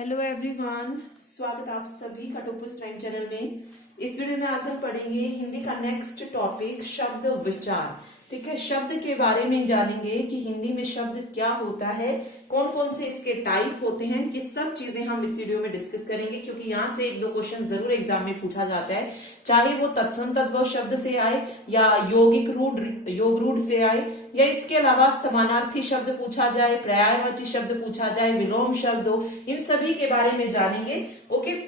Hello everyone, स्वागत आप सभी का टोपस प्राइम चैनल में। इस वीडियो में आज हम पढ़ेंगे हिंदी का नेक्स्ट टॉपिक शब्द विचार। ठीक है, शब्द के बारे में जानेंगे कि हिंदी में शब्द क्या होता है, कौन कौन से इसके टाइप होते हैं, ये सब चीजें हम इस वीडियो में डिस्कस करेंगे। क्योंकि यहाँ से एक दो क्वेश्चन जरूर एग्जाम में पूछा जाता है, चाहे वो तत्सम तद्भव शब्द से आए या यौगिक रूढ़ योग रूढ़ से आए, या इसके अलावा समानार्थी शब्द पूछा जाए, पर्यायवाची शब्द पूछा जाए, विलोम शब्द हो, इन सभी के बारे में जानेंगे। ओके,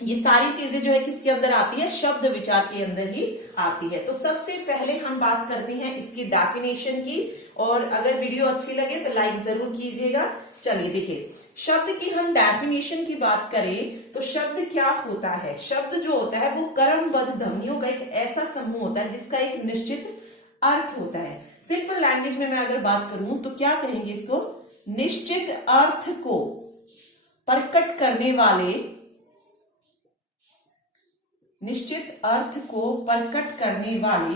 ये सारी चीजें जो है किसके अंदर आती है, शब्द विचार के अंदर ही आती है। तो सबसे पहले हम बात करते हैं इसकी डेफिनेशन की, और अगर वीडियो अच्छी लगे तो लाइक जरूर कीजिएगा। चलिए देखिए, शब्द की हम डेफिनेशन की बात करें तो शब्द क्या होता है। शब्द जो होता है वो कर्मबद्ध ध्वनियों का एक ऐसा समूह होता है जिसका एक निश्चित अर्थ होता है। सिंपल लैंग्वेज में मैं अगर बात करूं तो क्या कहेंगे इसको, निश्चित अर्थ को प्रकट करने वाले, निश्चित अर्थ को प्रकट करने वाले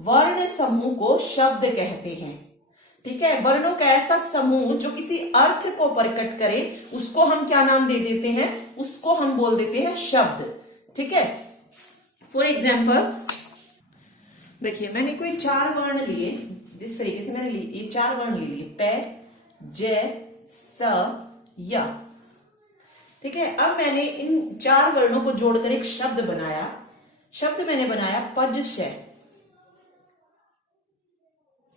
वर्ण समूह को शब्द कहते हैं। ठीक है, वर्णों का ऐसा समूह जो किसी अर्थ को प्रकट करे उसको हम क्या नाम दे देते हैं, उसको हम बोल देते हैं शब्द। ठीक है, फॉर एग्जाम्पल देखिए, मैंने कोई चार वर्ण लिए, जिस तरीके से मैंने ये चार वर्ण ले लिए, पे, ज, स, य। ठीक है, अब मैंने इन चार वर्णों को जोड़कर एक शब्द बनाया। शब्द मैंने बनाया पजशय।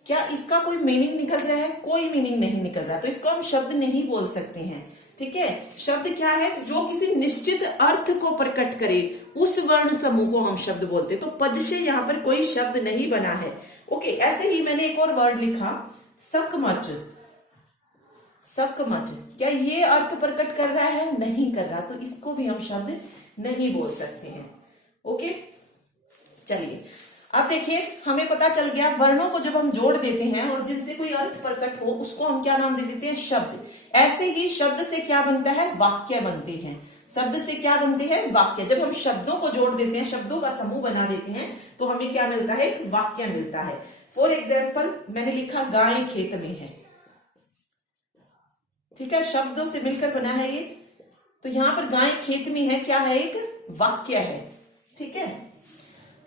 क्या इसका कोई मीनिंग निकल रहा है? कोई मीनिंग नहीं निकल रहा, तो इसको हम शब्द नहीं बोल सकते हैं। ठीक है, शब्द क्या है, जो किसी निश्चित अर्थ को प्रकट करे, उस वर्ण समूह को हम शब्द बोलते। तो पजशय यहां पर कोई शब्द नहीं बना है। ओके, ऐसे ही मैंने एक और वर्ड लिखा सकमच। सकमच, क्या ये अर्थ प्रकट कर रहा है? नहीं कर रहा, तो इसको भी हम शब्द नहीं बोल सकते हैं। ओके, चलिए अब देखिए, हमें पता चल गया वर्णों को जब हम जोड़ देते हैं और जिनसे कोई अर्थ प्रकट हो उसको हम क्या नाम दे देते हैं, शब्द। ऐसे ही शब्द से क्या बनता है, वाक्य बनते हैं। शब्द से क्या बनते हैं, वाक्य। जब हम शब्दों को जोड़ देते हैं, शब्दों का समूह बना देते हैं, तो हमें क्या मिलता है, एक वाक्य मिलता है। फॉर एग्जाम्पल मैंने लिखा गाय खेत में है। ठीक है, शब्दों से मिलकर बना है ये, तो यहां पर गाय खेत में है क्या है, एक वाक्य है। ठीक है,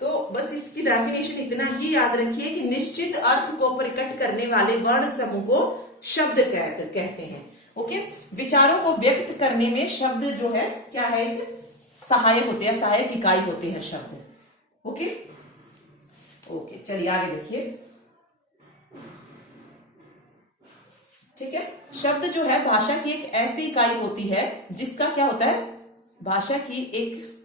तो बस इसकी डेफिनेशन इतना ही याद रखिए कि निश्चित अर्थ को प्रकट करने वाले वर्ण समूह को शब्द कहते हैं। ओके, विचारों को व्यक्त करने में शब्द जो है क्या है, एक सहायक होते हैं, सहायक इकाई होते हैं शब्द। ओके ओके, चलिए आगे देखिए। ठीक है, शब्द जो है भाषा की एक ऐसी इकाई होती है जिसका क्या होता है, भाषा की एक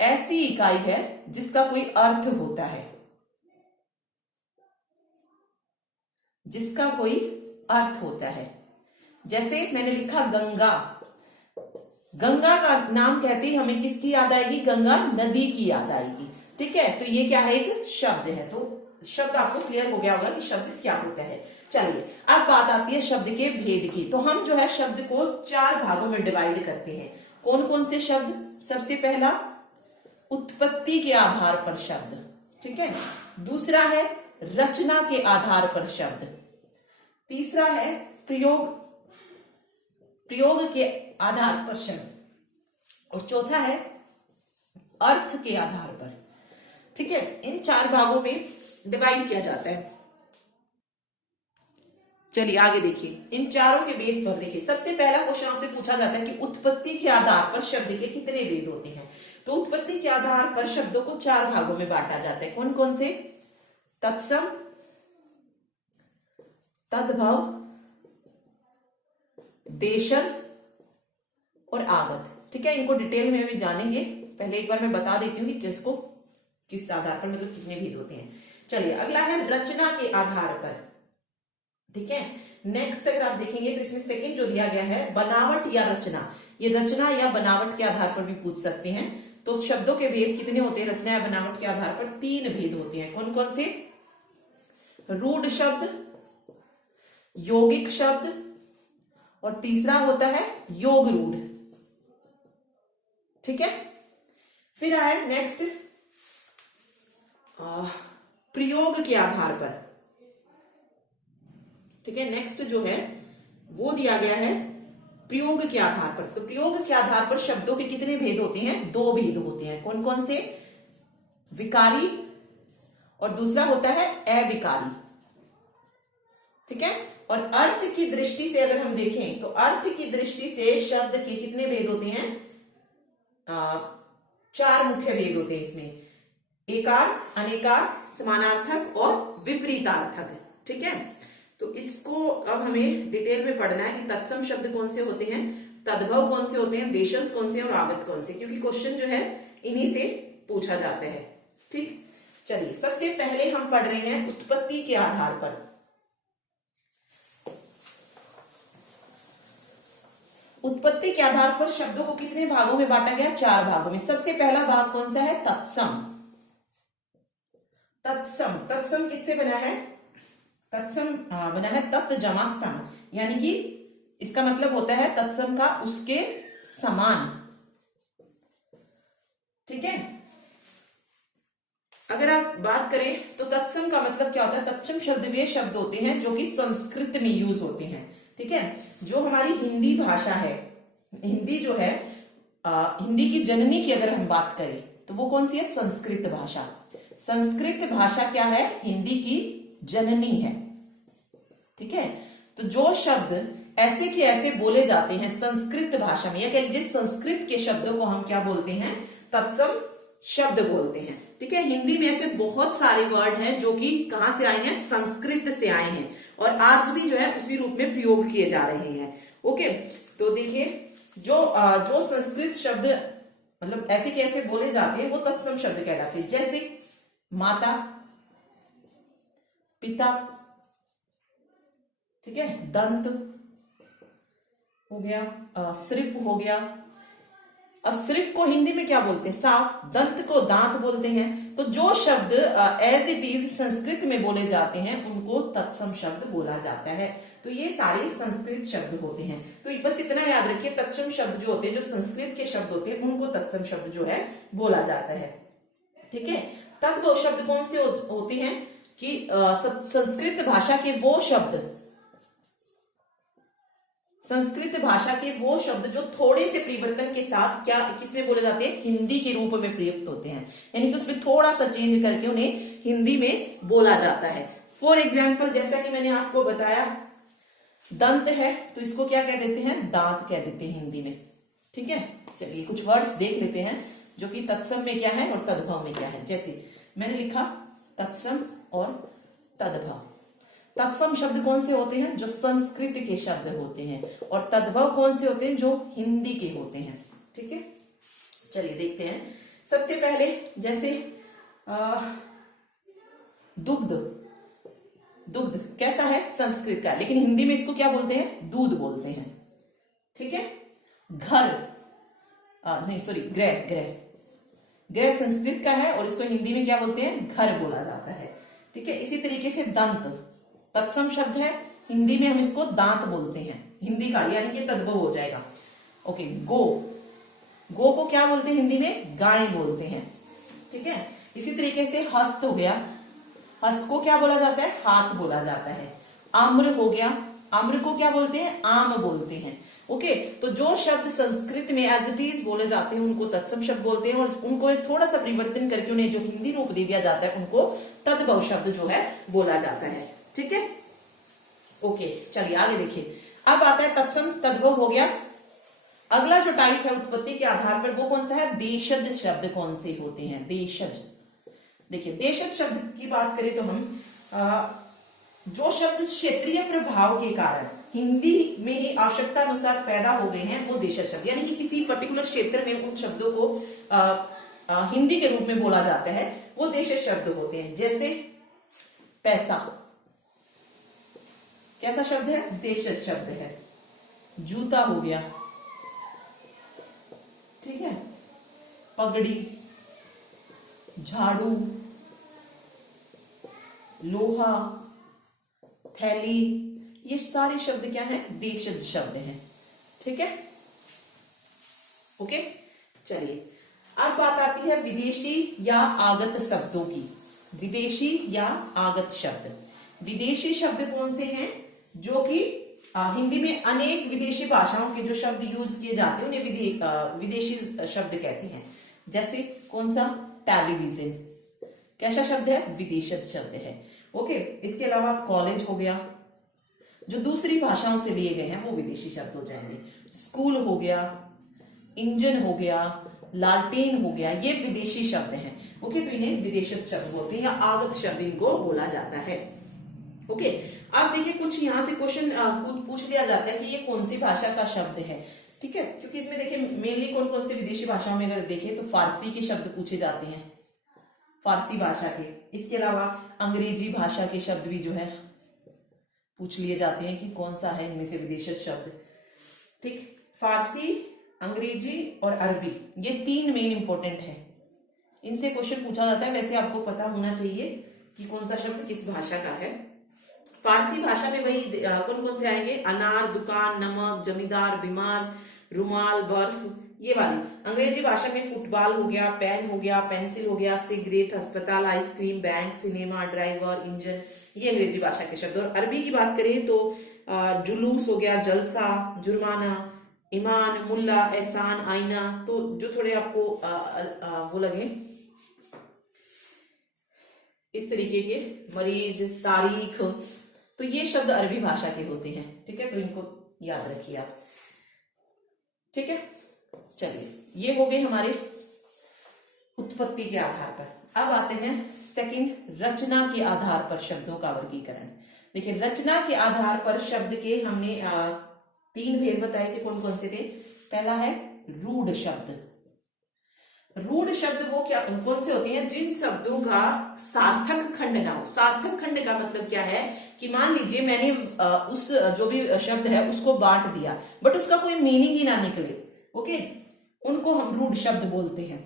ऐसी इकाई है जिसका कोई अर्थ होता है, जिसका कोई अर्थ होता है। जैसे मैंने लिखा गंगा। गंगा का नाम कहते ही हमें किसकी याद आएगी, गंगा नदी की याद आएगी। ठीक है, तो ये क्या है, एक शब्द है। तो शब्द आपको क्लियर हो गया होगा कि शब्द क्या होता है। चलिए अब बात आती है शब्द के भेद की। तो हम जो है शब्द को चार भागों में डिवाइड करते हैं। कौन कौन से शब्द, सबसे पहला उत्पत्ति के आधार पर शब्द। ठीक है, दूसरा है रचना के आधार पर शब्द, तीसरा है प्रयोग के आधार पर शब्द, और चौथा है अर्थ के आधार पर। ठीक है, इन चार भागों में डिवाइड किया जाता है। चलिए आगे देखिए, इन चारों के बेस पर देखिए। सबसे पहला क्वेश्चन आपसे पूछा जाता है कि उत्पत्ति के आधार पर शब्द के कितने भेद होते हैं। तो उत्पत्ति के आधार पर शब्दों को चार भागों में बांटा जाता है। कौन कौन से, तत्सम, तद्भव, देशज और आगत। ठीक है, इनको डिटेल में भी जानेंगे। पहले एक बार मैं बता देती हूँ कि किसको किस आधार पर, मतलब कितने भेद होते हैं। चलिए अगला है रचना के आधार पर। ठीक है, नेक्स्ट अगर आप देखेंगे तो इसमें सेकंड जो दिया गया है बनावट या रचना। ये रचना या बनावट के आधार पर भी पूछ सकते हैं। तो शब्दों के भेद कितने होते हैं रचना या बनावट के आधार पर, तीन भेद होते हैं। कौन कौन से, रूढ़ शब्द, यौगिक शब्द, और तीसरा होता है योग रूढ़। ठीक है, फिर आए नेक्स्ट प्रयोग के आधार पर। ठीक है, नेक्स्ट जो है वो दिया गया है प्रयोग के आधार पर। तो प्रयोग के आधार पर शब्दों के कितने भेद होते हैं? 2 भेद होते हैं। कौन कौन से? विकारी और दूसरा होता है अविकारी। ठीक है। और अर्थ की दृष्टि से अगर हम देखें तो अर्थ की दृष्टि से शब्द के कितने भेद होते हैं? 4 मुख्य भेद होते हैं इसमें। एकार्थ, अनेकार्थ, समानार्थक और विपरीतार्थक। ठीक है। तो इसको अब हमें डिटेल में पढ़ना है कि तत्सम शब्द कौन से होते हैं, तद्भव कौन से होते हैं, देशज कौन से और आगत कौन से, क्योंकि क्वेश्चन जो है इन्हीं से पूछा जाता है। ठीक। चलिए, सबसे पहले हम पढ़ रहे हैं उत्पत्ति के आधार पर। उत्पत्ति के आधार पर शब्दों को कितने भागों में बांटा गया? 4 भागों में। सबसे पहला भाग कौन सा है? तत्सम। तत्सम, तत्सम किससे बना है? तत्सम बना है तत् जमा सम, यानी कि इसका मतलब होता है तत्सम का उसके समान। ठीक है। अगर आप बात करें तो तत्सम का मतलब क्या होता है? तत्सम शब्द वे शब्द होते हैं जो कि संस्कृत में यूज होते हैं। ठीक है। जो हमारी हिंदी भाषा है, हिंदी जो है, हिंदी की जननी की अगर हम बात करें तो वो कौन सी है? संस्कृत भाषा। संस्कृत भाषा क्या है? हिंदी की जननी है। ठीक है। तो जो शब्द ऐसे के ऐसे बोले जाते हैं संस्कृत भाषा में, या कह लीजिए संस्कृत के शब्दों को हम क्या बोलते हैं? तत्सम शब्द बोलते हैं। ठीक है। हिंदी में ऐसे बहुत सारे वर्ड हैं जो कि कहां से आए हैं? संस्कृत से आए हैं, और आज भी जो है उसी रूप में प्रयोग किए जा रहे हैं। ओके। तो देखिए, जो संस्कृत शब्द मतलब ऐसे कैसे बोले जाते हैं वो तत्सम शब्द कहलाते हैं। जैसे माता, पिता, ठीक है, दंत हो गया, सृप हो गया। अब सृप को हिंदी में क्या बोलते हैं? सांप। दंत को दांत बोलते हैं। तो जो शब्द एज इट इज संस्कृत में बोले जाते हैं उनको तत्सम शब्द बोला जाता है। तो ये सारे संस्कृत शब्द होते हैं। तो बस इतना याद रखिए, तत्सम शब्द जो होते हैं, जो संस्कृत के शब्द होते हैं, उनको तत्सम शब्द जो है बोला जाता है। ठीक है। तद्भव शब्द कौन से होते हैं? कि संस्कृत भाषा के वो शब्द, संस्कृत भाषा के वो शब्द जो थोड़े से परिवर्तन के साथ क्या किसमें बोले जाते हैं? हिंदी के रूप में प्रयुक्त होते हैं, यानी कि उसमें थोड़ा सा चेंज करके उन्हें हिंदी में बोला जाता है। फॉर एग्जाम्पल, जैसा कि मैंने आपको बताया, दंत है तो इसको क्या कह देते हैं? दांत कह देते हैं हिंदी में। ठीक है। चलिए कुछ वर्ड्स देख लेते हैं जो कि तत्सम में क्या है और तद्भव में क्या है। जैसे मैंने लिखा तत्सम और तद्भव। तत्सम शब्द कौन से होते हैं? जो संस्कृत के शब्द होते हैं, और तद्भव कौन से होते हैं? जो हिंदी के होते हैं। ठीक है। चलिए देखते हैं। सबसे पहले जैसे दुग्ध। दुग्ध कैसा है? संस्कृत का, लेकिन हिंदी में इसको क्या बोलते हैं? दूध बोलते हैं। ठीक है। घर, नहीं सॉरी, गृह। गृह, गृह संस्कृत का है और इसको हिंदी में क्या बोलते हैं? घर बोला जाता है। ठीक है। इसी तरीके से दंत तत्सम शब्द है, हिंदी में हम इसको दांत बोलते हैं, हिंदी का, यानी कि तद्भव हो जाएगा। ओके। गो, गो को क्या बोलते हैं हिंदी में? गाय बोलते हैं। ठीक है। इसी तरीके से हस्त हो गया, हस्त को क्या बोला जाता है? हाथ बोला जाता है। आम्र हो गया, आम्र को क्या बोलते हैं? आम बोलते हैं। ओके। तो जो शब्द संस्कृत में एज इट इज बोले जाते हैं उनको तत्सम शब्द बोलते हैं, और उनको थोड़ा सा परिवर्तन करके उन्हें जो हिंदी रूप दे दिया जाता है उनको तद्भव शब्द जो है बोला जाता है। ठीक है। ओके। चलिए आगे देखिए। अब आता है तत्सम तद्भव हो गया। अगला जो टाइप है उत्पत्ति के आधार पर वो कौन सा है? देशज शब्द कौन से होते हैं? देशज। देखिए, देशज शब्द की बात करें तो हम जो शब्द क्षेत्रीय प्रभाव के कारण हिंदी में ही आवश्यकता अनुसार पैदा हो गए हैं वो देशज शब्द, यानी कि किसी पर्टिकुलर क्षेत्र में उन शब्दों को हिंदी के रूप में बोला जाता है, वो देशज शब्द होते हैं। जैसे पैसा कैसा शब्द है? देशज शब्द है। जूता हो गया। ठीक है। पगड़ी, झाड़ू, लोहा, थैली, ये सारे शब्द क्या हैं? देशज शब्द हैं। ठीक है। ओके। चलिए अब बात आती है विदेशी या आगत शब्दों की। विदेशी या आगत शब्द। विदेशी शब्द कौन से हैं? जो कि हिंदी में अनेक विदेशी भाषाओं के जो शब्द यूज किए जाते हैं उन्हें विदेशी शब्द कहते हैं। जैसे कौन सा? टेलीविजन कैसा शब्द है? विदेशी शब्द है। ओके, इसके अलावा कॉलेज हो गया, जो दूसरी भाषाओं से लिए गए हैं वो विदेशी शब्द हो जाएंगे। स्कूल हो गया, इंजन हो गया, लालटेन हो गया, ये विदेशी शब्द हैं। ओके, तो इन्हें विदेशी शब्द बोलते हैं या आगत शब्द इनको बोला जाता है। ओके, अब देखिए कुछ यहां से क्वेश्चन पूछ लिया जाता है कि ये कौन सी भाषा का शब्द है। ठीक है, क्योंकि इसमें देखिए मेनली कौन कौन से विदेशी भाषाओं में अगर देखें तो फारसी के शब्द पूछे जाते हैं, फारसी भाषा के। इसके अलावा अंग्रेजी भाषा के शब्द भी जो है पूछ लिए जाते हैं कि कौन सा है इनमें से विदेशी शब्द। ठीक, फारसी, अंग्रेजी और अरबी, ये 3 मेन इंपॉर्टेंट है, इनसे क्वेश्चन पूछा जाता है। वैसे आपको पता होना चाहिए कि कौन सा शब्द किस भाषा का है। फारसी भाषा में वही कौन कौन से आएंगे? अनार, दुकान, नमक, जमींदार, बीमार, रुमाल, बर्फ, ये वाली। अंग्रेजी भाषा में फुटबॉल हो गया, पेन हो गया, पेंसिल हो गया, सिगरेट, अस्पताल, ice cream, bank, cinema, driver, engine, ये अंग्रेजी भाषा के शब्द। और अरबी की बात करें तो जुलूस हो गया, जलसा, जुर्माना, ईमान, मुल्ला, एहसान, आईना, तो जो थोड़े आपको वो लगे इस तरीके के, मरीज, तारीख, तो ये शब्द अरबी भाषा के होते हैं। ठीक है, तो इनको याद रखिए आप। ठीक है, चलिए ये हो गए हमारे उत्पत्ति के आधार पर। अब आते हैं सेकंड, रचना के आधार पर शब्दों का वर्गीकरण। देखिए रचना के आधार पर शब्द के हमने 3 भेद बताए थे, कौन कौन से थे? पहला है रूढ़ शब्द। रूढ़ शब्द वो क्या कौन से होते हैं? जिन शब्दों का सार्थक खंड ना हो। सार्थक खंड का मतलब क्या है कि मान लीजिए मैंने उस जो भी शब्द है उसको बांट दिया, बट उसका कोई मीनिंग ही ना निकले। ओके, उनको हम रूढ़ शब्द बोलते हैं।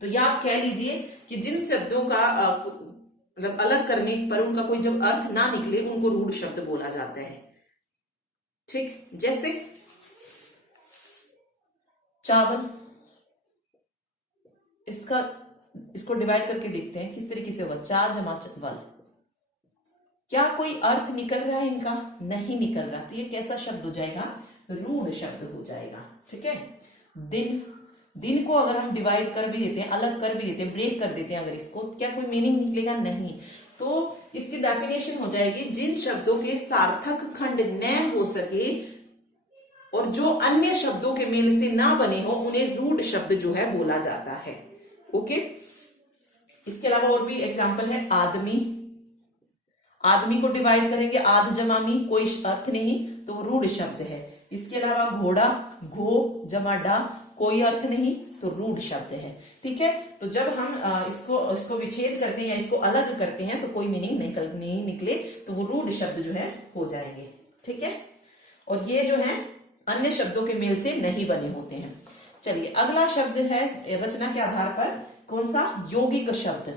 तो या आप कह लीजिए कि जिन शब्दों का मतलब अलग करने पर उनका कोई जब अर्थ ना निकले उनको रूढ़ शब्द बोला जाता है। ठीक, जैसे चावल, इसको डिवाइड करके देखते हैं किस तरीके से होगा। 4 जमा वल, क्या कोई अर्थ निकल रहा है इनका? नहीं निकल रहा, तो ये कैसा शब्द हो जाएगा? रूढ़ शब्द हो जाएगा। ठीक है, दिन, दिन को अगर हम डिवाइड कर भी देते हैं, अलग कर भी देते हैं, ब्रेक कर देते हैं अगर इसको, क्या कोई मीनिंग निकलेगा? नहीं। तो इसकी डेफिनेशन हो जाएगी, जिन शब्दों के सार्थक खंड न हो सके और जो अन्य शब्दों के मेल से ना बने हो उन्हें रूढ़ शब्द जो है बोला जाता है। ओके, इसके अलावा और भी एग्जाम्पल है। आदमी, आदमी को डिवाइड करेंगे आद जमा मी, कोई अर्थ नहीं, तो वो रूढ़ शब्द है। इसके अलावा घोड़ा, घो जमा डा, कोई अर्थ नहीं, तो रूढ़ शब्द है। ठीक है, तो जब हम इसको विच्छेद करते हैं या इसको अलग करते हैं तो कोई मीनिंग नहीं निकले तो वो रूढ़ शब्द जो है हो जाएंगे। ठीक है, और ये जो है अन्य शब्दों के मेल से नहीं बने होते हैं। चलिए अगला शब्द है रचना के आधार पर, कौन सा? यौगिक शब्द।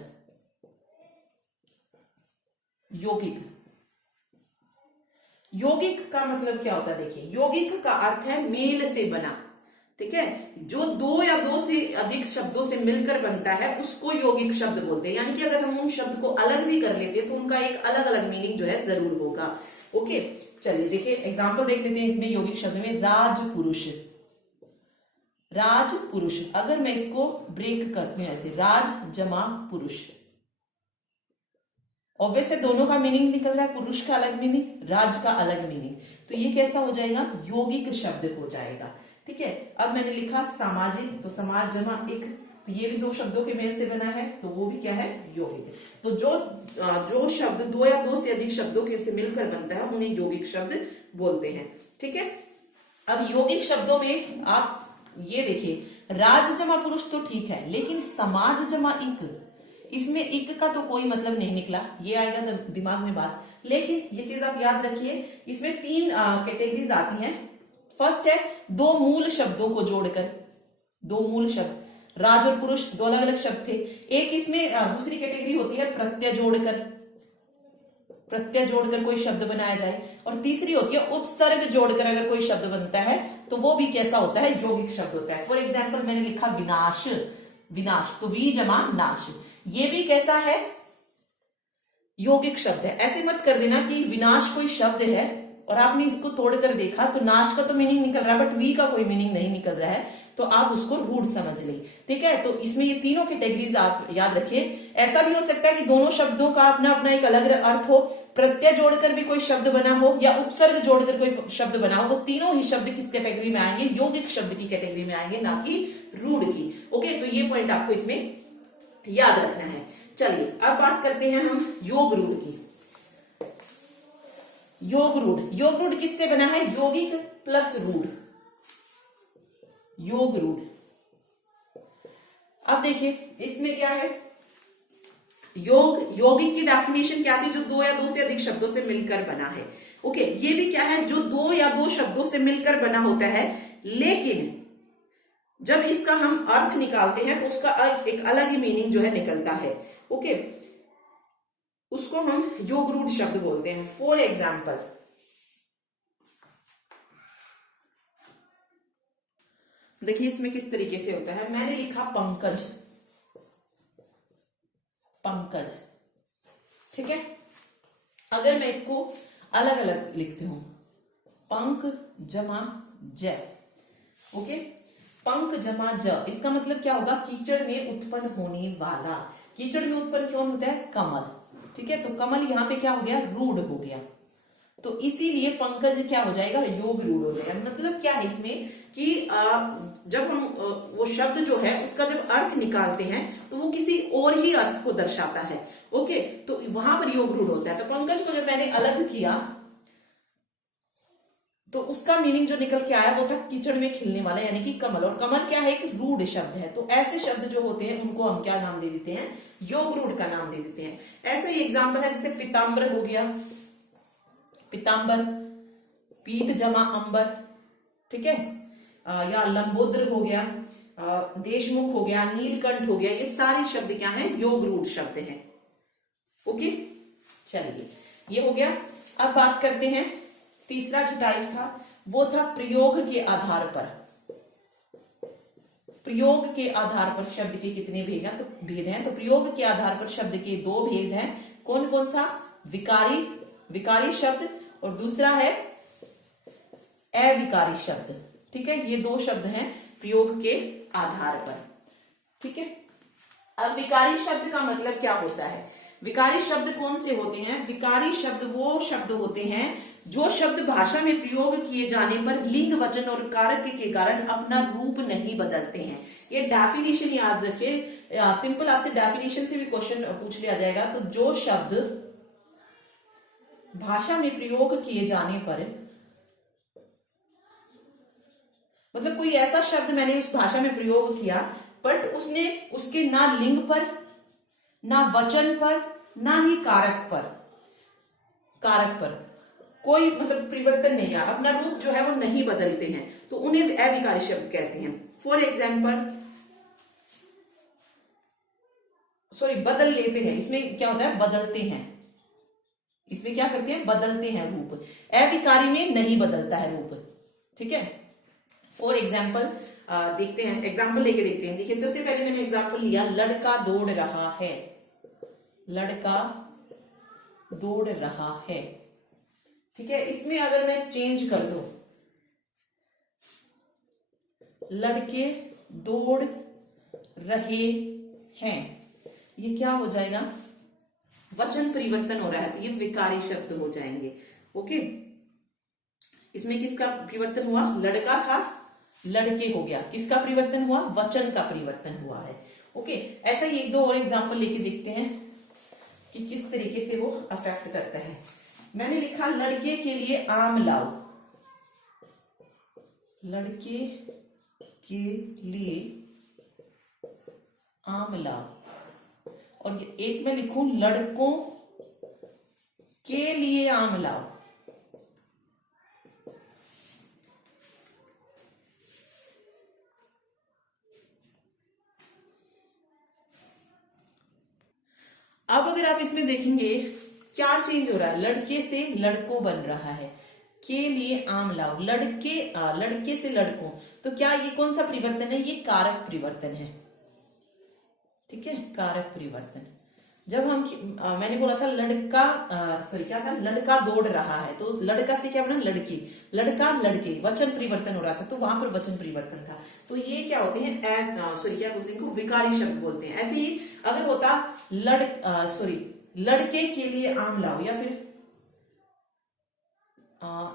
यौगिक, यौगिक का मतलब क्या होता है? देखिए यौगिक का अर्थ है मेल से बना। ठीक है, जो 2 या 2 से अधिक शब्दों से मिलकर बनता है उसको यौगिक शब्द बोलते हैं। यानी कि अगर हम उन शब्द को अलग भी कर लेते तो उनका एक अलग अलग मीनिंग जो है जरूर होगा। ओके, चलिए देखिए एग्जाम्पल देख लेते हैं इसमें यौगिक शब्द में। राजपुरुष, राजपुरुष, अगर मैं इसको ब्रेक करती हूं ऐसे, राज जमा पुरुष, ऑब्वियस है दोनों का मीनिंग निकल रहा है, पुरुष का अलग मीनिंग, राज का अलग मीनिंग, तो ये कैसा हो जाएगा? यौगिक शब्द हो जाएगा। ठीक है, अब मैंने लिखा सामाजिक, तो समाज जमा एक, तो ये भी 2 शब्दों के मेल से बना है, तो वो भी क्या है? यौगिक। तो जो शब्द 2 या 2 से अधिक शब्दों के से मिलकर बनता है उन्हें यौगिक शब्द बोलते हैं। ठीक है, अब यौगिक शब्दों में आप ये देखिए, राज जमा पुरुष तो ठीक है, लेकिन समाज जमा इक, इसमें इक का तो कोई मतलब नहीं निकला, ये आएगा दिमाग में बात। लेकिन ये चीज आप याद रखिए, इसमें 3 कैटेगरीज आती हैं। फर्स्ट है 2 मूल शब्दों को जोड़कर, 2 मूल शब्द, राज और पुरुष 2 अलग अलग शब्द थे। एक इसमें दूसरी कैटेगरी होती है प्रत्यय जोड़कर, प्रत्यय जोड़कर कोई शब्द बनाया जाए, और तीसरी होती है उपसर्ग जोड़कर अगर कोई शब्द बनता है तो वो भी कैसा होता है? यौगिक शब्द होता है। फॉर एग्जाम्पल मैंने लिखा विनाश, विनाश, तो वी जमा नाश, ये भी कैसा है? यौगिक शब्द है। ऐसे मत कर देना कि विनाश कोई शब्द है और आपने इसको तोड़कर देखा तो नाश का तो मीनिंग निकल रहा है बट वी का कोई मीनिंग नहीं निकल रहा है, तो आप उसको रूड समझ लें। ठीक है, तो इसमें ये तीनों कैटेगरीज आप याद रखिए। ऐसा भी हो सकता है कि दोनों शब्दों का अपना अपना एक अलग अर्थ हो, प्रत्यय जोड़कर भी कोई शब्द बना हो या उपसर्ग जोड़कर कोई शब्द बना हो, वो तीनों ही शब्द किस कैटेगरी में आएंगे, यौगिक शब्द की कैटेगरी में आएंगे, ना कि रूढ़ की। ओके, तो ये पॉइंट आपको इसमें याद रखना है। चलिए अब बात करते हैं हम योग रूढ़ की। योग रूढ़ किससे बना है, यौगिक प्लस रूढ़, योग रूढ़। अब देखिए इसमें क्या है, यौगिक की डेफिनेशन क्या थी, जो दो या दो से अधिक शब्दों से मिलकर बना है। ओके, ये भी क्या है, जो दो या दो शब्दों से मिलकर बना होता है, लेकिन जब इसका हम अर्थ निकालते हैं तो उसका एक अलग ही मीनिंग जो है निकलता है। ओके, उसको हम योग रूढ़ शब्द बोलते हैं। फॉर एग्जाम्पल देखिए इसमें किस तरीके से होता है, मैंने लिखा पंकज, पंकज। ठीक है, अगर मैं इसको अलग अलग लिखती हूं, पंक जमा ज। ओके, पंक जमा ज, इसका मतलब क्या होगा, कीचड़ में उत्पन्न होने वाला। कीचड़ में उत्पन्न कौन होता है, कमल। ठीक है, तो कमल यहां पे क्या हो गया, रूढ़ हो गया, तो इसीलिए पंकज क्या हो जाएगा, योग रूढ़ हो जाएगा। मतलब क्या है इसमें कि जब हम वो शब्द जो है उसका जब अर्थ निकालते हैं तो वो किसी और ही अर्थ को दर्शाता है। ओके, तो वहां पर योग रूढ़ होता है। तो पंकज को जब मैंने अलग किया तो उसका मीनिंग जो निकल के आया वो था कीचड़ में खिलने वाला, यानी कि कमल। और कमल क्या है, एक रूढ़ शब्द है। तो ऐसे शब्द जो होते हैं उनको हम क्या नाम दे देते हैं, योग रूढ़ का नाम दे देते हैं। ऐसा ही एग्जाम्पल है, जैसे पीताम्बर हो गया, पीताम्बर, पीत जमा अंबर। ठीक है, या लंबोदर हो गया, देशमुख हो गया, नीलकंठ हो गया, ये सारे शब्द क्या हैं, योग रूढ़ शब्द हैं। ओके, चलिए ये हो गया। अब बात करते हैं तीसरा जो टाइप था वो था प्रयोग के आधार पर। प्रयोग के आधार पर शब्द के कितने भेद हैं, तो प्रयोग के आधार पर शब्द के दो भेद हैं। कौन कौन सा, विकारी शब्द और दूसरा है अविकारी शब्द। ठीक है, ये दो शब्द हैं प्रयोग के आधार पर। ठीक है, अब विकारी शब्द का मतलब क्या होता है, विकारी शब्द कौन से होते हैं, विकारी शब्द वो शब्द होते हैं जो शब्द भाषा में प्रयोग किए जाने पर लिंग, वचन और कारक के कारण अपना रूप नहीं बदलते हैं। ये डेफिनेशन याद रखिए, सिंपल आपसे डेफिनेशन से भी क्वेश्चन पूछ लिया जाएगा। तो जो शब्द भाषा में प्रयोग किए जाने पर, मतलब कोई ऐसा शब्द मैंने उस भाषा में प्रयोग किया बट उसने उसके ना लिंग पर, ना वचन पर, ना ही कारक पर कोई मतलब परिवर्तन नहीं आया, अपना रूप जो है वो नहीं बदलते हैं, तो उन्हें अविकारी शब्द कहते हैं। फॉर एग्जाम्पल, बदल लेते हैं, इसमें क्या होता है, बदलते हैं, इसमें क्या करते हैं, बदलते हैं रूप। अविकारी में नहीं बदलता है रूप। ठीक है, फॉर एग्जाम्पल देखते हैं, एग्जाम्पल लेके देखते हैं। देखिए सबसे पहले मैंने एग्जाम्पल लिया, लड़का दौड़ रहा है, लड़का दौड़ रहा है। ठीक है, इसमें अगर मैं चेंज कर दूं, लड़के दौड़ रहे हैं, ये क्या हो जाएगा, वचन परिवर्तन हो रहा है, तो ये विकारी शब्द हो जाएंगे। ओके, इसमें किसका परिवर्तन हुआ, लड़का था लड़के हो गया, किसका परिवर्तन हुआ, वचन का परिवर्तन हुआ है। ओके, ऐसा ही एक दो और एग्जाम्पल लेके देखते हैं कि किस तरीके से वो अफेक्ट करता है। मैंने लिखा लड़के के लिए आम लाओ, लड़के के लिए आम लाओ, और एक मैं लिखूं लड़कों के लिए आम लाओ। अब अगर आप इसमें देखेंगे क्या चेंज हो रहा है, लड़के से लड़कों बन रहा है, के लिए आम लाओ, लड़के से लड़कों, तो क्या ये कौन सा परिवर्तन है, ये कारक परिवर्तन है। ठीक है, कारक परिवर्तन। जब हम मैंने बोला था लड़का, सॉरी क्या था, लड़का दौड़ रहा है, तो लड़का से क्या बना लड़की, लड़का लड़के, वचन परिवर्तन हो रहा था, तो वहां पर वचन परिवर्तन था। तो ये क्या होते हैं, सॉरी क्या बोलते हैं इनको, विकारी शब्द बोलते हैं। ऐसे ही अगर होता लड़के के लिए आम लाओ, या फिर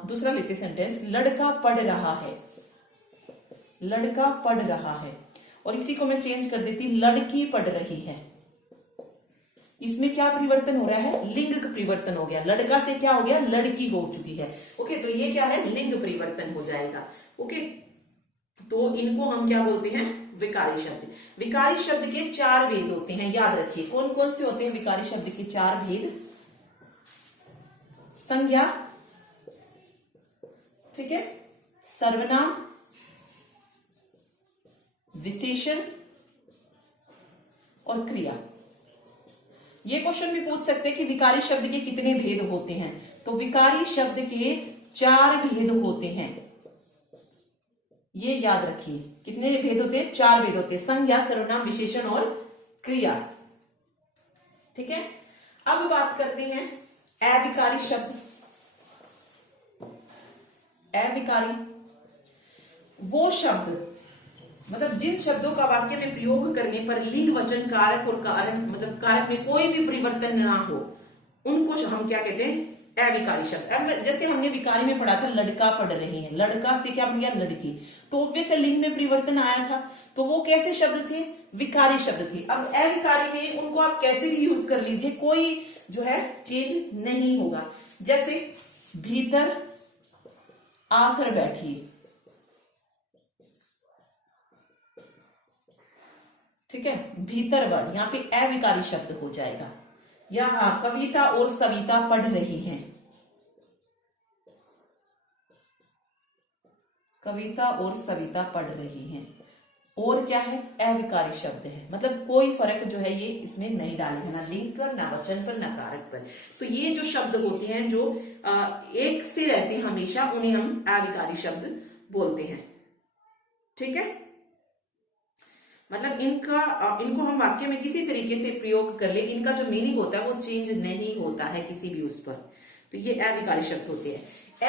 दूसरा लेते सेंटेंस, लड़का पढ़ रहा है, लड़का पढ़ रहा है, और इसी को मैं चेंज कर देती, लड़की पढ़ रही है। इसमें क्या परिवर्तन हो रहा है, लिंग का परिवर्तन हो गया, लड़का से क्या हो गया, लड़की हो चुकी है। ओके, तो ये क्या है, लिंग परिवर्तन हो जाएगा। ओके, तो इनको हम क्या बोलते हैं, विकारी शब्द। विकारी शब्द के 4 भेद होते हैं, याद रखिए। कौन कौन से होते हैं विकारी शब्द के 4 भेद? संज्ञा, ठीक है, सर्वनाम, विशेषण और क्रिया। ये क्वेश्चन भी पूछ सकते हैं कि विकारी शब्द के कितने भेद होते हैं। तो विकारी शब्द के 4 भेद होते हैं, ये याद रखिए। कितने भेद होते हैं? 4 भेद होते हैं, संज्ञा, सर्वनाम, विशेषण और क्रिया। ठीक है, अब बात करते हैं अविकारी शब्द। अविकारी वो शब्द, मतलब जिन शब्दों का वाक्य में प्रयोग करने पर लिंग, वचन, कारक और कारण, मतलब कारक में कोई भी परिवर्तन ना हो, उनको हम क्या कहते हैं, अविकारी शब्द। जैसे हमने विकारी में पढ़ा था, लड़का पढ़ रहे हैं, लड़का से क्या बन गया, लड़की, तो ऑब्वियस लिंग में परिवर्तन आया था, तो वो कैसे शब्द थे, विकारी शब्द थे। अब अविकारी में उनको आप कैसे भी यूज कर लीजिए, कोई जो है चेंज नहीं होगा। जैसे भीतर आकर बैठिए, ठीक है, भीतर वर्ड, यहां पे अविकारी शब्द हो जाएगा। या कविता और सविता पढ़ रही हैं, कविता और सविता पढ़ रही हैं, और क्या है, अविकारी शब्द है। मतलब कोई फर्क जो है ये इसमें नहीं डालेगा, ना लिंग पर, ना वचन पर, ना कारक पर। तो ये जो शब्द होते हैं जो एक से रहते हैं हमेशा, उन्हें हम अविकारी शब्द बोलते हैं। ठीक है, मतलब इनको हम वाक्य में किसी तरीके से प्रयोग कर ले, इनका जो मीनिंग होता है वो चेंज नहीं होता है किसी भी उस पर। तो ये अविकारी शब्द होते हैं।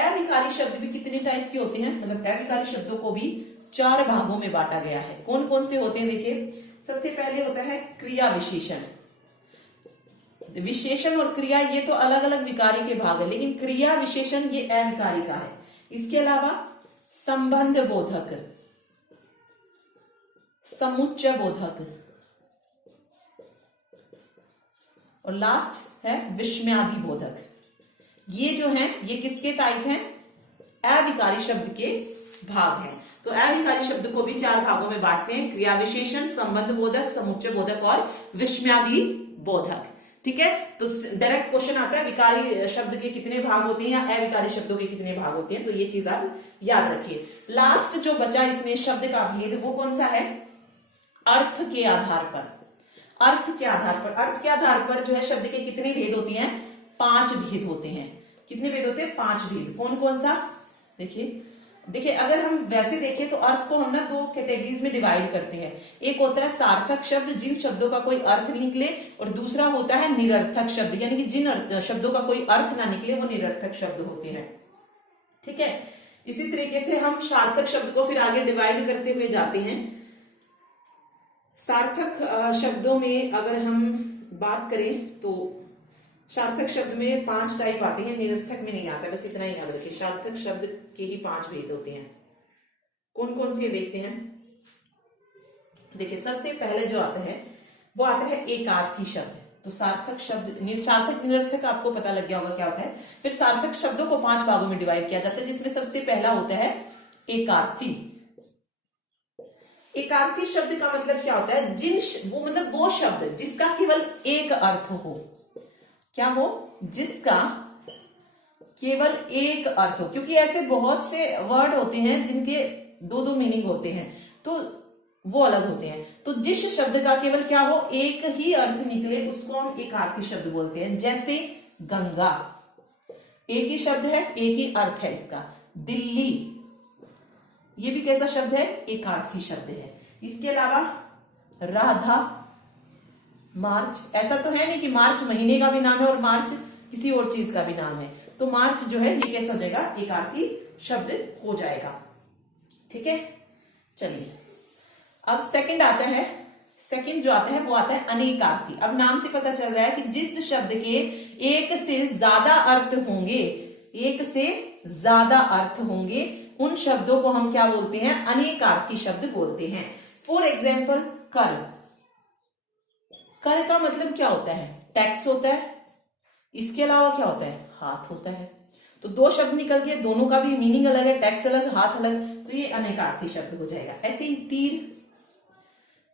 अविकारी शब्द भी कितने टाइप के होते हैं, मतलब अविकारी शब्दों को भी 4 भागों में बांटा गया है। कौन कौन से होते हैं, देखिए। सबसे पहले होता है क्रिया विशेषण। विशेषण और क्रिया ये तो अलग अलग विकारी के भाग है, लेकिन क्रिया विशेषण ये अविकारी का है। इसके अलावा संबंध बोधक, समुच्चय बोधक, और लास्ट है विस्मयादि बोधक। ये जो है ये किसके टाइप हैं, अविकारी शब्द के भाग हैं। तो अविकारी शब्द को भी 4 भागों में बांटते हैं, क्रिया विशेषण, संबंध बोधक, समुच्चय बोधक और विस्मयादि बोधक। ठीक है, तो डायरेक्ट क्वेश्चन आता है विकारी शब्द के कितने भाग होते हैं या अविकारी शब्दों के कितने भाग होते हैं, तो ये चीज आप याद रखिए। लास्ट जो बचा इसमें शब्द का भेद, वो कौन सा है, अर्थ के आधार पर। अर्थ के आधार पर, अर्थ के आधार पर जो है शब्द के कितने भेद होते हैं, 5 भेद होते हैं। कितने भेद होते हैं, 5 भेद। कौन कौन सा, देखिए अगर हम वैसे देखें तो अर्थ को हम ना 2 कैटेगरीज में डिवाइड करते हैं। एक होता है सार्थक शब्द, जिन शब्दों का कोई अर्थ निकले, और दूसरा होता है निरर्थक शब्द, यानी कि जिन शब्दों का कोई अर्थ ना निकले वो निरर्थक शब्द होते हैं। ठीक है, इसी तरीके से हम सार्थक शब्द को फिर आगे डिवाइड करते हुए जाते हैं। सार्थक शब्दों में अगर हम बात करें तो सार्थक शब्द में 5 टाइप आते हैं, निरर्थक में नहीं आता, बस इतना ही याद रखिए। सार्थक शब्द के ही 5 भेद होते हैं। कौन कौन से देखते हैं, देखिए सबसे पहले जो आता है वो आता है एकार्थी शब्द। तो सार्थक शब्द, सार्थक निरर्थक आपको पता लग गया होगा क्या होता है। फिर सार्थक शब्दों को 5 भागों में डिवाइड किया जाता है, जिसमें सबसे पहला होता है एकार्थी। एकार्थी शब्द का मतलब क्या होता है, मतलब वो शब्द जिसका केवल एक अर्थ हो। क्या हो, जिसका केवल एक अर्थ हो, क्योंकि ऐसे बहुत से वर्ड होते हैं जिनके 2-2 मीनिंग होते हैं, तो वो अलग होते हैं। तो जिस शब्द का केवल क्या हो, एक ही अर्थ निकले, उसको हम एकार्थी शब्द बोलते हैं। जैसे गंगा, एक ही शब्द है, एक ही अर्थ है इसका। दिल्ली, ये भी कैसा शब्द है, एकार्थी शब्द है। इसके अलावा राधा, मार्च, ऐसा तो है नहीं कि मार्च महीने का भी नाम है और मार्च किसी और चीज का भी नाम है, तो मार्च जो है ये कैसा हो जाएगा, एकार्थी शब्द हो जाएगा। ठीक है, चलिए अब सेकंड आता है, सेकंड जो आता है वो आता है अनेकार्थी। अब नाम से पता चल रहा है कि जिस शब्द के एक से ज्यादा अर्थ होंगे, एक से ज्यादा अर्थ होंगे, उन शब्दों को हम क्या बोलते हैं, अनेकार्थी शब्द बोलते हैं। फॉर एग्जाम्पल कर, कर का मतलब क्या होता है, टैक्स होता है, इसके अलावा क्या होता है, हाथ होता है। तो दो शब्द निकल के दोनों का भी मीनिंग अलग है, टैक्स अलग हाथ अलग, तो ये अनेकार्थी शब्द हो जाएगा। ऐसे ही तीर,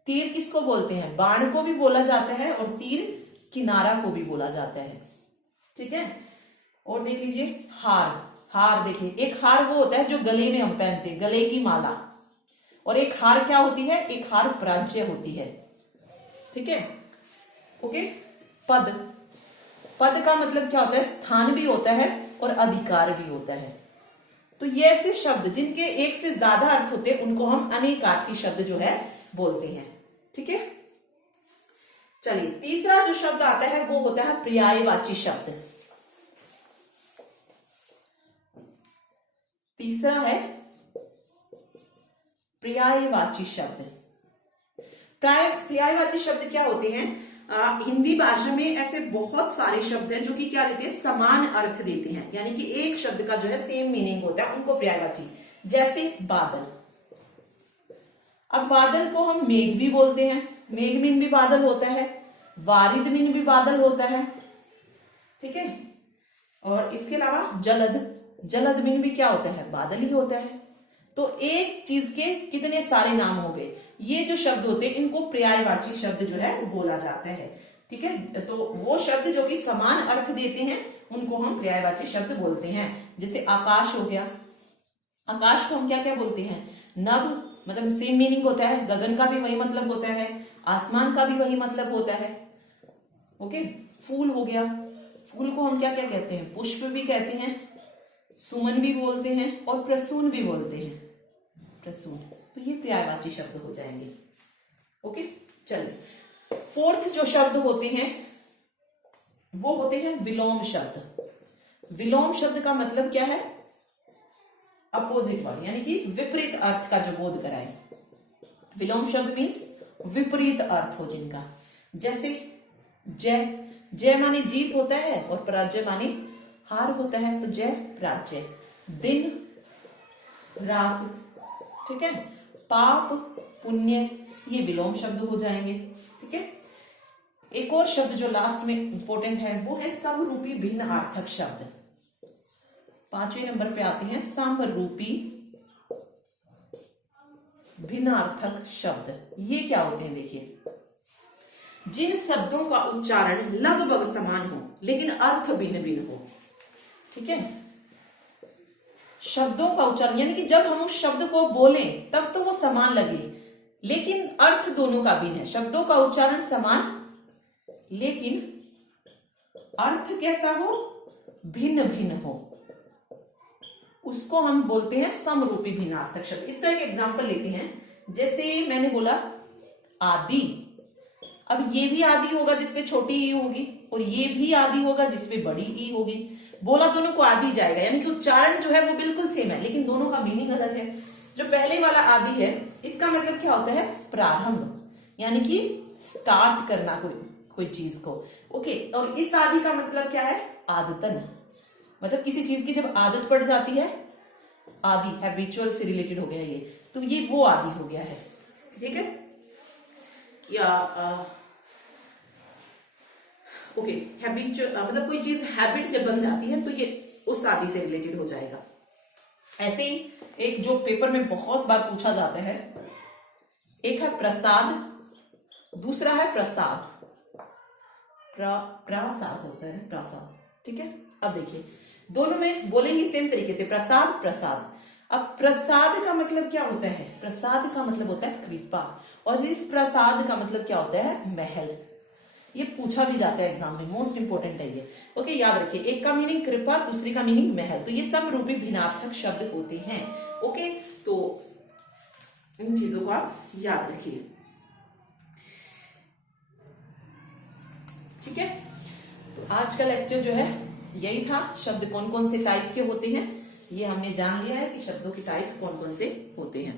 तीर किसको बोलते हैं, बाण को भी बोला जाता है और तीर किनारा को भी बोला जाता है। ठीक है, और देख लीजिए हार, हार देखिए, एक हार वो होता है जो गले में हम पहनते हैं, गले की माला, और एक हार क्या होती है, एक हार प्राज्य होती है। ठीक है, ओके। पद, पद का मतलब क्या होता है, स्थान भी होता है और अधिकार भी होता है। तो ये ऐसे शब्द जिनके एक से ज्यादा अर्थ होते हैं उनको हम अनेकार्थी शब्द जो है बोलते हैं। ठीक है, चलिए तीसरा जो शब्द आता है वो होता है पर्यायवाची शब्द। तीसरा है पर्यायवाची शब्द। पर्यायवाची शब्द क्या होते हैं, हिंदी भाषा में ऐसे बहुत सारे शब्द हैं जो कि क्या देते हैं, समान अर्थ देते हैं, यानी कि एक शब्द का जो है सेम मीनिंग होता है, उनको पर्यायवाची। जैसे बादल, अब बादल को हम मेघ भी बोलते हैं, मेघ मीन भी बादल होता है, वारिद मीन भी बादल होता है। ठीक है, और इसके अलावा जलद, जलद मीन भी क्या होता है, बादल ही होता है। तो एक चीज के कितने सारे नाम हो गए, ये जो शब्द होते हैं इनको पर्यायवाची शब्द जो है वो बोला जाता है। ठीक है, तो वो शब्द जो कि समान अर्थ देते हैं उनको हम पर्यायवाची शब्द बोलते हैं। जैसे आकाश हो गया, आकाश को हम क्या क्या बोलते हैं, नभ, मतलब सेम मीनिंग होता है, गगन का भी वही मतलब होता है, आसमान का भी वही मतलब होता है। ओके, फूल हो गया, फूल को हम क्या क्या कहते हैं, पुष्प भी कहते हैं, सुमन भी बोलते हैं और प्रसून भी बोलते हैं, प्रसून। तो ये पर्यायवाची शब्द हो जाएंगे। ओके, चलिए फोर्थ जो शब्द होते हैं वो होते हैं विलोम शब्द। विलोम शब्द का मतलब क्या है, अपोजिट वाले, यानी कि विपरीत अर्थ का जो बोध कराए। विलोम शब्द मीन्स विपरीत अर्थ हो जिनका। जैसे जय, जय माने जीत होता है और पराजय माने हार होता है, तो जय पराजय। दिन रात, ठीक है, पाप पुण्य, ये विलोम शब्द हो जाएंगे। ठीक है, एक और शब्द जो लास्ट में इंपॉर्टेंट है वो है समरूपी भिन्नार्थक शब्द। 5वें नंबर पे आते हैं समरूपी भिन्नार्थक शब्द। ये क्या होते हैं, देखिए, जिन शब्दों का उच्चारण लगभग समान हो लेकिन अर्थ भिन्न भिन्न हो। ठीक है, शब्दों का उच्चारण, यानी कि जब हम उस शब्द को बोलें तब तो वो समान लगे लेकिन अर्थ दोनों का भिन्न है। शब्दों का उच्चारण समान लेकिन अर्थ कैसा हो, भिन्न भिन्न हो, उसको हम बोलते हैं समरूपी भिन्नार्थक शब्द। इसका एक एग्जांपल लेते हैं। जैसे मैंने बोला आदि, अब ये भी आदि होगा जिसपे छोटी ई होगी और ये भी आदि होगा जिसपे बड़ी ई होगी। बोला दोनों को आदि जाएगा, यानी कि उच्चारण जो है वो बिल्कुल सेम है लेकिन दोनों का मीनिंग अलग है। जो पहले वाला आदि है इसका मतलब क्या होता है, प्रारंभ, यानी कि स्टार्ट करना कोई चीज को। ओके, और इस आदि का मतलब क्या है, आदतन, मतलब किसी चीज की जब आदत पड़ जाती है, आदि हैबिचुअल से रिलेटेड हो गया ये, तो ये वो आदि हो गया है। ठीक है, क्या ओके, हैबिचुअल मतलब कोई चीज हैबिट जब बन जाती है तो ये उस आदि से रिलेटेड हो जाएगा। ऐसे ही एक जो पेपर में बहुत बार पूछा जाता है, एक है प्रसाद, दूसरा है प्रसाद, प्रसाद होता है, प्रसाद। ठीक है, अब देखिए दोनों में बोलेंगे सेम तरीके से, प्रसाद प्रसाद। अब प्रसाद का मतलब क्या होता है, प्रसाद का मतलब होता है कृपा, और इस प्रसाद का मतलब क्या होता है, महल। ये पूछा भी जाता है एग्जाम में, मोस्ट इंपोर्टेंट है ये। ओके, याद रखिए, एक का मीनिंग कृपा, दूसरी का मीनिंग महल, तो ये समरूपी भिन्नार्थक शब्द होते हैं। ओके, तो इन चीजों को आप याद रखिए। ठीक है, तो आज का लेक्चर जो है यही था। शब्द कौन कौन से टाइप के होते हैं ये हमने जान लिया है कि शब्दों के टाइप कौन कौन से होते हैं।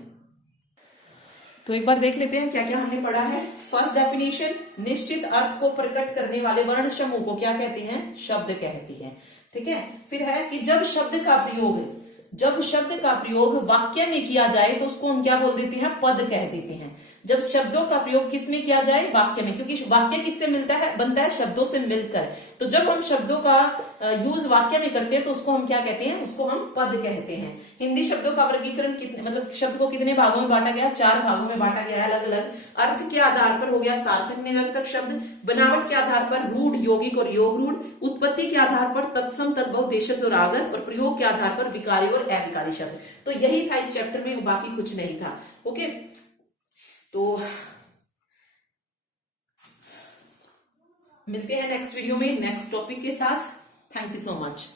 तो एक बार देख लेते हैं क्या क्या हमने पढ़ा है। फर्स्ट डेफिनेशन, निश्चित अर्थ को प्रकट करने वाले वर्ण समूह को क्या कहते हैं? शब्द कहती है। ठीक है, फिर है कि जब शब्द का प्रयोग वाक्य में किया जाए तो उसको हम क्या बोल देते हैं? पद कह देते हैं। जब शब्दों का प्रयोग किस में किया जाए? वाक्य में, क्योंकि वाक्य किससे बनता है? शब्दों से मिलकर। तो जब हम शब्दों का यूज वाक्य में करते हैं तो उसको हम क्या कहते हैं? उसको हम पद कहते हैं। हिंदी शब्दों का वर्गीकरण कितने, मतलब शब्द को कितने भागों में बांटा गया? 4 भागों में बांटा गया है अलग अलग। अर्थ के आधार पर हो गया सार्थक निरर्थक शब्द, बनावट के आधार पर रूढ़, यौगिक और योग रूढ़, उत्पत्ति के आधार पर तत्सम तद्भव देशज और आगत, और प्रयोग के आधार पर विकारी और अविकारी शब्द। तो यही था इस चैप्टर में, बाकी कुछ नहीं था। ओके, तो मिलते हैं नेक्स्ट वीडियो में नेक्स्ट टॉपिक के साथ। Thank you so much.